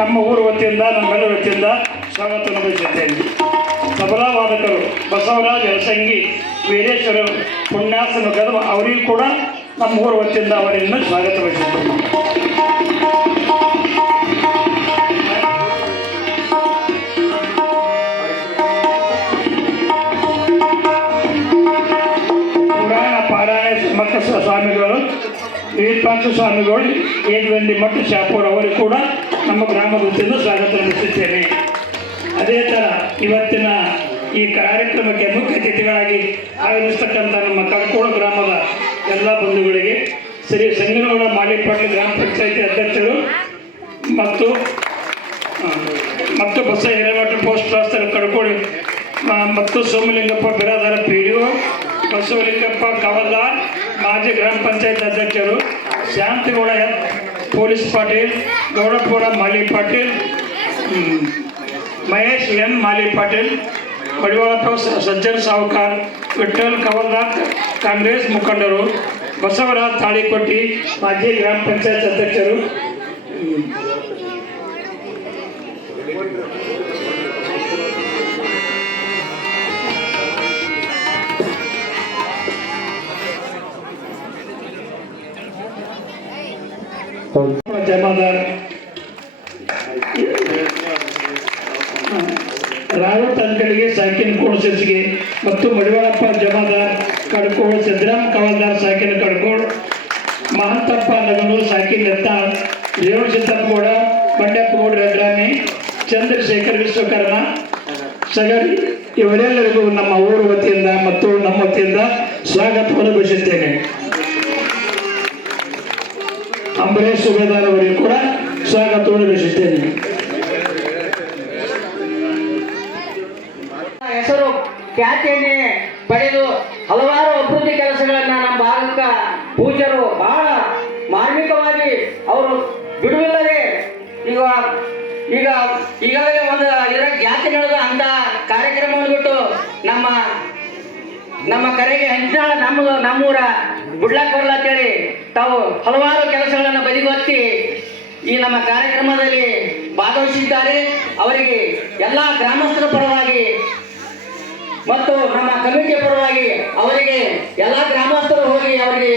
ನಮ್ಮ ಊರು ವತಿಯಿಂದ ನಮ್ಮೆಲ್ಲ ವತಿಯಿಂದ ಸ್ವಾಗತ ಬಯಸುತ್ತೇನೆ ತಬಲಾ ವಾದಕರು ಬಸವರಾಜ್ ಯಲಸಂಗಿ ವೀರೇಶ್ವರ ಪುಣ್ಯಾಸನ ಕದಮ ಅವರಿಗೂ ಕೂಡ ನಮ್ಮ ಊರು ವತಿಯಿಂದ ಅವರನ್ನು ಸ್ವಾಗತ ಬಯಸುತ್ತೇನೆ ಪುರಾಣ ಪಾರಾಯಣ ಮಠ ಸ್ವಾಮಿಗಳು ವೀರಪಾಂಚ ಸ್ವಾಮಿಗಳು, ಏಕದಂಡಿ ಮಠ ಶಾಪುರ್ ಅವರು ಕೂಡ ನಮ್ಮ ಗ್ರಾಮ ವತಿಯಿಂದ ಸ್ವಾಗತ ನಡೆಸುತ್ತೇನೆ ಅದೇ ಥರ ಇವತ್ತಿನ ಈ ಕಾರ್ಯಕ್ರಮಕ್ಕೆ ಮುಖ್ಯ ಅತಿಥಿಗಳಾಗಿ ಆಗಮಿಸ್ತಕ್ಕಂಥ ನಮ್ಮ ಕಡ್ಕೋಳ ಗ್ರಾಮದ ಎಲ್ಲ ಬಂಧುಗಳಿಗೆ, ಶ್ರೀ ಸಂಗನಗೌಡ ಮಾಲಿಪಾಟ್ಲ ಗ್ರಾಮ ಪಂಚಾಯತಿ ಅಧ್ಯಕ್ಷರು ಮತ್ತು ಮತ್ತು ಬಸ ಹಿರೇಮಠ ಪೋಸ್ಟ್ ಮಾಸ್ತರ್ ಕಡ್ಕೋಳಿ ಮತ್ತು Somalingappa Biradar P D O Basavalingappa Kavaldar, ಮಾಜಿ ಗ್ರಾಮ ಪಂಚಾಯತ್ ಅಧ್ಯಕ್ಷರು, ಶಾಂತಿಗೌಡ ಎನ್ ಪೊಲೀಸ್ ಪಾಟೀಲ್ ಗೌಡಪುರ ಮಾಲಿ ಪಾಟೀಲ್ ಹ್ಮ್, ಮಹೇಶ್ ಎನ್ ಮಾಲಿ ಪಾಟೀಲ್ ಮಡಿವಾಳಪ್ಪ ಸ- ಸಜ್ಜನ್ ಸಾವುಕಾರ್ ವಿಠಲ್ ಕವಲ್ದಾರ್ ಕಾಂಗ್ರೆಸ್ ಮುಖಂಡರು ಬಸವರಾಜ್ ತಾಳಿಕೊಟ್ಟಿ ಮಾಜಿ ಗ್ರಾಮ ಪಂಚಾಯತ್ ಅಧ್ಯಕ್ಷರು ಜಮಾದಾರ್ ರಾವತ್ ಅಂಕಲಿಗೆ ಸಾಕಿನ ಕೋಣಸಿಗೆ ಮತ್ತು ಮಡಿವಾಳಪ್ಪ ಜಮಾದಾರ್ ಕಡ್ಕೋಳ್, ಸಿದ್ದರಾಮ್ ಕವಲ್ದಾರ್ ಸಾಕಿನ ಕಡ್ಕೋಳ್, ಮಹಂತಪ್ಪ ನಗನೂರು ಸಾಕಿನ ಎತ್ತಾಳ್ ರೇವಣ ಸಿದ್ದಪ್ಪಗೌಡ ಬಂಡಪ್ಪಗೌಡ ರಡ್ರಾಮಿ ಚಂದ್ರಶೇಖರ್ ವಿಶ್ವಕರ್ಮ, ಸಗರಿ ಇವರೆಲ್ಲರಿಗೂ ನಮ್ಮ ಊರು ವತಿಯಿಂದ ಮತ್ತು ನಮ್ಮ ವತಿಯಿಂದ ಸ್ವಾಗತವನ್ನು ಬಯಸುತ್ತೇನೆ ಅಂಬರೀಶ್ ಸುಬೇದಾರ್ ಅವರಿಗೆ ಕೂಡ ಸ್ವಾಗತವನ್ನು ಬಯಸುತ್ತೇನೆ ಹೆಸರು ಖ್ಯಾತಿಯನ್ನೇ ಪಡೆದು ಹಲವಾರು ಅಭಿವೃದ್ಧಿ ಕೆಲಸಗಳನ್ನ ನಮ್ಮ ಭಾರತ ಪೂಜ್ಯರು ಬಹಳ ಮಾರ್ಮಿಕವಾಗಿ ಅವರು ಬಿಡುವಿಲ್ಲದೆ ಈಗ ಈಗ ಈಗಾಗಲೇ ಒಂದು ಇದರ ಜಾತಿ ನಡೆದ ಅಂತ ಕಾರ್ಯಕ್ರಮವನ್ನು ಬಿಟ್ಟು ನಮ್ಮ ನಮ್ಮ ಕರೆಗೆ ಹಂಚಿನಾಳ ನಮ್ಮ ನಮ್ಮೂರ ಬಿಡ್ಲಕ್ ಬರಲ್ಲ ಅಂತೇಳಿ ತಾವು ಹಲವಾರು ಕೆಲಸಗಳನ್ನು ಬದಿಗೊತ್ತಿ ಈ ನಮ್ಮ ಕಾರ್ಯಕ್ರಮದಲ್ಲಿ ಭಾಗವಹಿಸಿದ್ದಾರೆ. ಅವರಿಗೆ ಎಲ್ಲ ಗ್ರಾಮಸ್ಥರ ಪರವಾಗಿ ಮತ್ತು ನಮ್ಮ ಕಮಿಟಿಯ ಪರವಾಗಿ ಅವರಿಗೆ ಎಲ್ಲ ಗ್ರಾಮಸ್ಥರು ಹೋಗಿ ಅವರಿಗೆ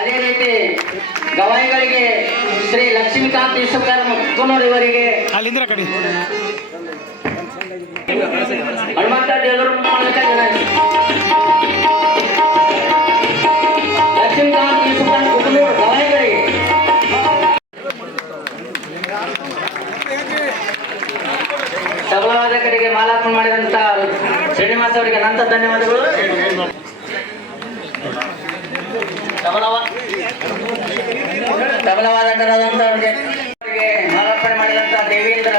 ಗ್ರಾಮಸ್ಥರು ರೀತಿ ಗವಾಯಿಗಳಿಗೆ ಶ್ರೀ ಲಕ್ಷ್ಮೀಕಾಂತ್ ಈಶ್ವರ ಮುಕ್ಕನೂರ್ ಇವರಿಗೆ ಅಲ್ಲಿಂದ್ರ ಕಡೆ. ಹನುಮಂತ ದೇವರು ಲಕ್ಷ್ಮೀಕಾಂತ್ ಈಶ್ವರ ಮುಕ್ಕನೂರ್ ಗವಾಯಿಗಳಿಗೆ. ತಬಲವಾದಕರಿಗೆ ಮಾಲಾರ್ಪಣೆ ಮಾಡಿದಂತ ಶ್ರೀನಿವಾಸ ಅವರಿಗೆ ಅನಂತ ಧನ್ಯವಾದಗಳು ತಬಲವ ತಬಲವಾದಕರಾದಂತವರಿಗೆ ಅವರಿಗೆ ಮಾಲಾರ್ಪಣೆ ಮಾಡಿದಂತ ದೇವೇಂದ್ರ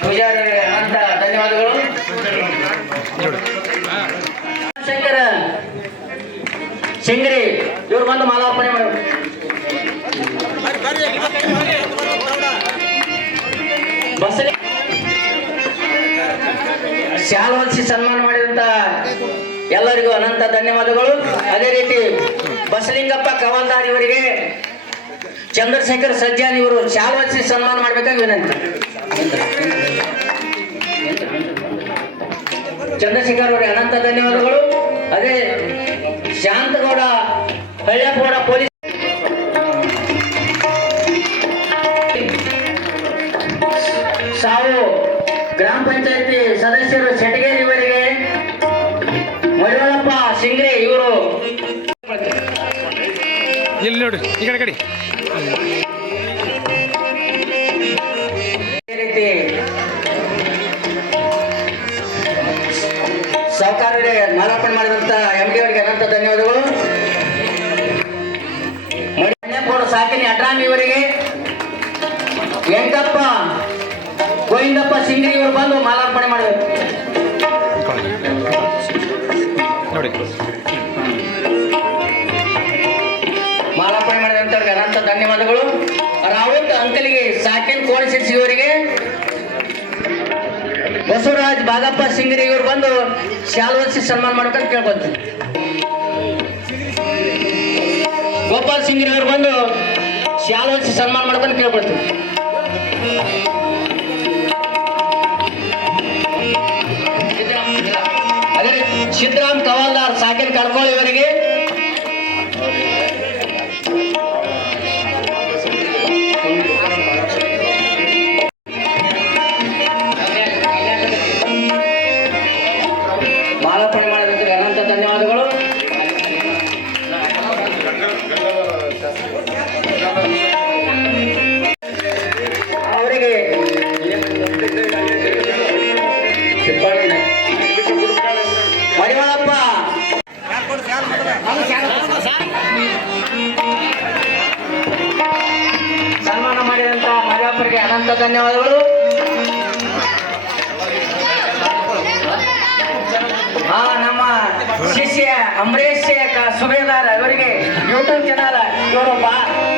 ಪೂಜಾರಿ ಅವರಿಗೆ ಅನಂತ ಧನ್ಯವಾದಗಳು ಶಂಕರ, ಶಂಕರಿ, ಇವ್ರು ಬಂದು ಮಾಲಾರ್ಪಣೆ ಮಾಡಿ ಬಸಲಿ ಸನ್ಮಾನ ಮಾಡಿದಂತ ಎಲ್ಲರಿಗೂ ಅನಂತ ಧನ್ಯವಾದಗಳು. ಅದೇ ರೀತಿ ಬಸಲಿಂಗಪ್ಪ ಕವಲ್ದಾರ್ ಇವರಿಗೆ ಚಂದ್ರಶೇಖರ್ ಸಜ್ಜಾನ್ ಇವರು ಶಾಲ್ ಸನ್ಮಾನ ಮಾಡ್ಬೇಕಾಗಿ ವಿನಂತಿ. ಚಂದ್ರಶೇಖರ್ ಅವರಿಗೆ ಅನಂತ ಧನ್ಯವಾದಗಳು. ಅದೇ ಶಾಂತಗೌಡ ಹಳ್ಳಿಯಪ್ಪಗೌಡ ಪೊಲೀಸ್ ಸಾವು ಗ್ರಾಮ ಪಂಚಾಯತಿ ಸದಸ್ಯರು ಶೆಟಗೇರಿ ಇವರಿಗೆ ಮಡಿವಾಳಪ್ಪ ಸಿಂಗ್ರೆ ಇವರು. ಇಲ್ಲಿ ನೋಡಿ, ಈ ಕಡೆ ಕಡೆ. ಸಹಕಾರಿಗೆ ಮಾಲಾರ್ಪಣೆ ಮಾಡಿದಂತ ಎಂ ಡಿ ಅವರಿಗೆ ಅನಂತ ಧನ್ಯವಾದಗಳು. ಮಣಿಪುರ ಸಾಕಿನಿ ಅಡ್ರಾಮಿ ಇವರಿಗೆ ವೆಂಕಪ್ಪ ಗೋವಿಂದಪ್ಪ ಸಿಂಗ್ರಿ ಇವರು ಬಂದು ಮಾಲಾರ್ಪಣೆ ಮಾಡಬೇಕು ಮಾಲಾರ್ಪಣೆ ಮಾಡಿದಂತವ್ರಿಗೆ ಅನಂತ ಧನ್ಯವಾದಗಳು. ರಾವತ್ ಅಂಕಲಿಗೆ ಸಾಕಿನ್ ಕೋಳಿಸಿಸಿ ಇವರಿಗೆ ಬಸವರಾಜ್ ಬಾಗಪ್ಪ ಸಿಂಗ್ರಿ ಇವರು ಬಂದು ಶಾಲ್ವಸಿ ಸನ್ಮಾನ ಮಾಡ್ಕೊಂಡು ಕೇಳ್ಕೊತೀನಿ. ಗೋಪಾಲ್ ಸಿಂಗ್ರಿ ಇವರು ಬಂದು ಶಾಲ್ವಸಿ ಸನ್ಮಾನ ಮಾಡ್ಕೊಂಡು ಕೇಳ್ಕೊಳ್ತೀನಿ. ಅನಂತ ಧನ್ಯವಾದಗಳು. ಹಾ ನಮ್ಮ ಶಿಷ್ಯ ಅಂಬರೀಶ್ ಸುಬೇದಾರ ಅವರಿಗೆ ಯೂಟ್ಯೂಬ್ ಚಾನಲ್ ಇವರು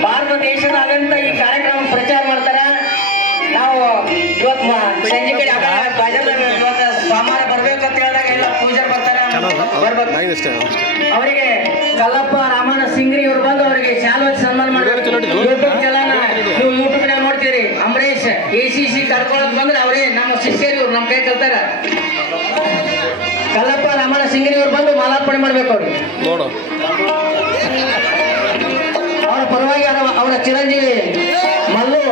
ಭಾರತ ದೇಶದಾದ್ಯಂತ ಈ ಕಾರ್ಯಕ್ರಮ ಪ್ರಚಾರ ಮಾಡ್ತಾರ. ನಾವು ಇವತ್ತು ಸಂಜೆ ಕಡೆ ಇವತ್ತು ಸೋಮವಾರ ಬರ್ಬೇಕಂತ ಹೇಳಿದಾಗ ಎಲ್ಲ ಪೂಜೆ ಬರ್ತಾರೆ. ಬರ್ಬೇಕು. ಅವರಿಗೆ ಕಲ್ಲಪ್ಪ ರಾಮನ ಸಿಂಗ್ರಿ ಇವರು ಬಂದು ಅವರಿಗೆ ಶಾಲು ಹಚ್ಚಿ ಸನ್ಮಾನ ಮಾಡಿ ಯೂಟ್ಯೂಬ್ ಚಾನಲ್ ನೀವು ಯೂಟ್ಯೂಬ್ ನಾಗ ನೋಡ್ತೀರಿ ಅಂಬರೀಶ್ ಎ ಸಿ ಸಿ ಕರ್ಕೊಳಕ್ ಬಂದ್ರೆ ಅವ್ರೇ ನಮ್ಮ ಶಿಷ್ಯರು ಇವ್ರು ನಮ್ಮ ಕೈ ಕಲ್ತಾರ. ಕಲ್ಲಪ್ಪ ರಾಮಣ್ಣ ಸಿಂಗರಿ ಇವ್ರು ಬಂದು ಮಾಲಾರ್ಪಣೆ ಮಾಡ್ಬೇಕು ಅವ್ರಿಗೆ ನೋಡು. ಅವರ ಪರವಾಗಿ ಅವರ- ಅವರ ಚಿರಂಜೀವಿ ಮಲ್ಲು.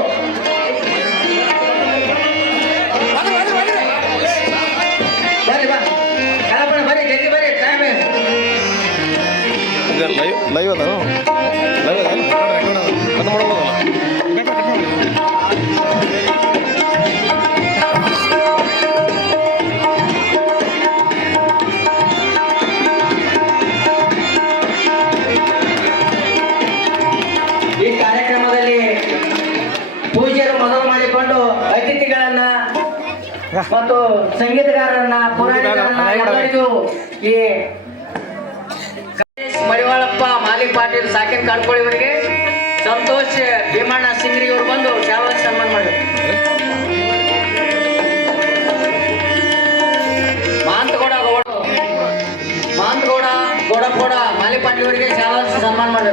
ಬರ್ರಿ ಬಾ. ಕಲ್ಲಪ್ಪ ಬರ್ರಿ ಜಲ್ದಿ ಬರ್ರಿ ಟೈಮ್ ಲೈವ್ ಲೈವ್ ಅದ ಮತ್ತು ಸಂಗೀತಗಾರರನ್ನ ಪುರಾಣಿಕರನ್ನ ಈ ಮಡಿವಾಳಪ್ಪ ಮಾಲಿ ಪಾಟೀಲ್ ಸಾಕಿನ್ ಕಾಣ್ಕೊಳ್ಳಿ ಇವರಿಗೆ. ಸಂತೋಷ್ ಭೀಮಣ್ಣ ಸಿಂಗ್ರಿ ಇವರು ಬಂದು ಶಾವಲ್ ಸನ್ಮಾನ ಮಾಡಿ ಮಾಂತಗೌಡ ಗೌಡ. ಮಾಂತಗೌಡ ಗೌಡಪ್ಪ ಮಾಲಿ ಪಾಟೀಲ್ ಅವರಿಗೆ ಶಾವಲ್ ಸನ್ಮಾನ ಮಾಡಿ